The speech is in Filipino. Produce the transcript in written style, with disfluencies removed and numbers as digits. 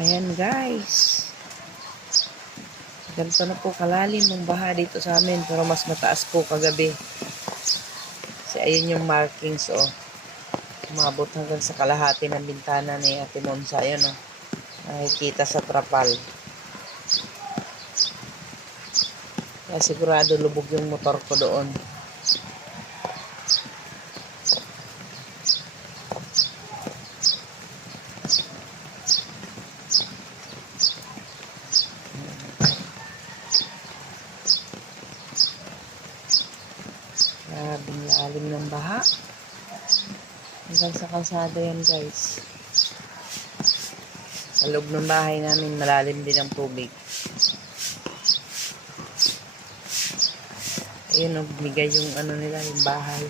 Ayan guys. Ganito na po kalalim yung baha dito sa amin. Pero mas mataas po kagabi. Kasi ayun yung markings oh. Umabot hanggang sa kalahati ng bintana ni Ate Monsa. Ayun oh. Nakikita sa trapal. Kaya sigurado lubog yung motor ko doon. Grabing lalim ng baha. Hanggang sa kalsada yan guys. Sa loob ng bahay namin malalim din ang tubig. Ayun, bigay yung ano nila, yung bahay.